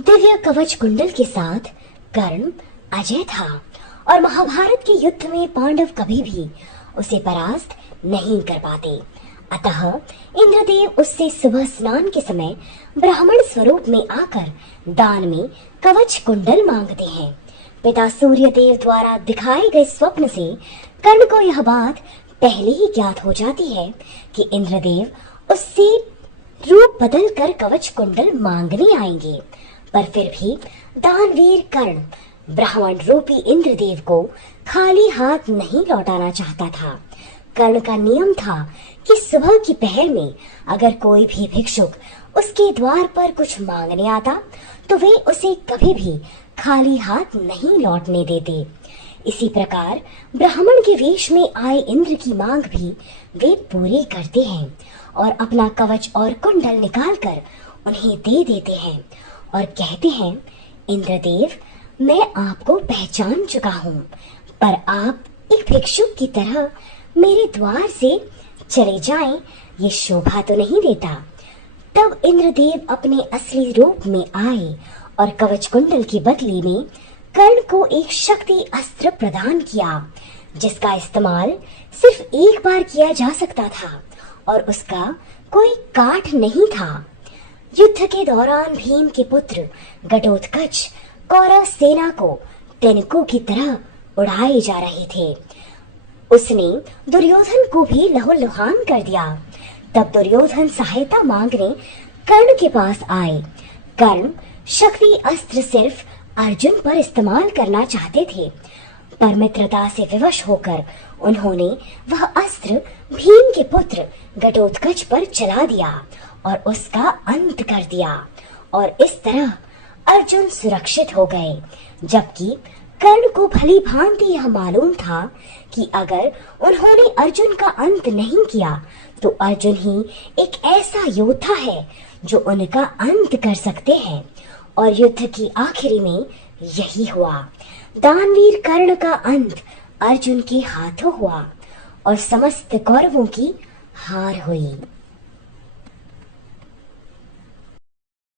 दिव्य कवच कुंडल के साथ कर्ण अजय था और महाभारत के युद्ध में पांडव कभी भी उसे परास्त नहीं कर पाते। अतः इंद्रदेव उससे सुबह स्नान के समय ब्राह्मण स्वरूप में आकर दान में कवच कुंडल मांगते हैं। पिता सूर्य देव द्वारा दिखाए गए स्वप्न से कर्ण को यह बात पहले ही ज्ञात हो जाती है कि इंद्रदेव उससे रूप बदल कर कवच कुंडल मांगने आएंगे। पर फिर भी दानवीर कर्ण ब्राह्मण रूपी इंद्रदेव को खाली हाथ नहीं लौटाना चाहता था। कर्ण का नियम था कि सुबह की पहर में अगर कोई भी भिक्षुक उसके द्वार पर कुछ मांगने आता तो वे उसे कभी भी खाली हाथ नहीं लौटने देते। इसी प्रकार ब्राह्मण के वेश में आए इंद्र की मांग भी वे पूरी करते हैं और अपना कवच और कुंडल निकालकर उन्हें दे देते हैं और कहते हैं, इंद्रदेव, मैं आपको पहचान चुका हूँ, पर आप एक भिक्षुक की तरह मेरे द्वार से चले जाएं, ये शोभा तो नहीं देता। तब इंद्रदेव अपने असली रूप में आए और कवच कुंडल की बदले में कर्ण को एक शक्ति अस्त्र प्रदान किया, जिसका इस्तेमाल सिर्फ एक बार किया जा सकता था और उसका कोई काट नहीं था। युद्ध के दौरान भीम के पुत्र घटोत्कच कौरव सेना को तिनकों की तरह उड़ाए जा रहे थे। उसने दुर्योधन को भी लहूलुहान कर दिया। तब दुर्योधन सहायता मांगने कर्ण के पास आए। कर्ण शक्ति अस्त्र सिर्फ अर्जुन पर इस्तेमाल करना चाहते थे, पर मित्रता से विवश होकर उन्होंने वह अस्त्र भीम के पुत्र घटोत्कच पर चला दिया और उसका अंत कर दिया और इस तरह अर्जुन सुरक्षित हो गए। जबकि कर्ण को भली भांति यह मालूम था कि अगर उन्होंने अर्जुन का अंत नहीं किया तो अर्जुन ही एक ऐसा योद्धा है जो उनका अंत कर सकते हैं। और युद्ध की आखिरी में यही हुआ। दानवीर कर्ण का अंत अर्जुन के हाथों हुआ और समस्त कौरवों की हार हुई।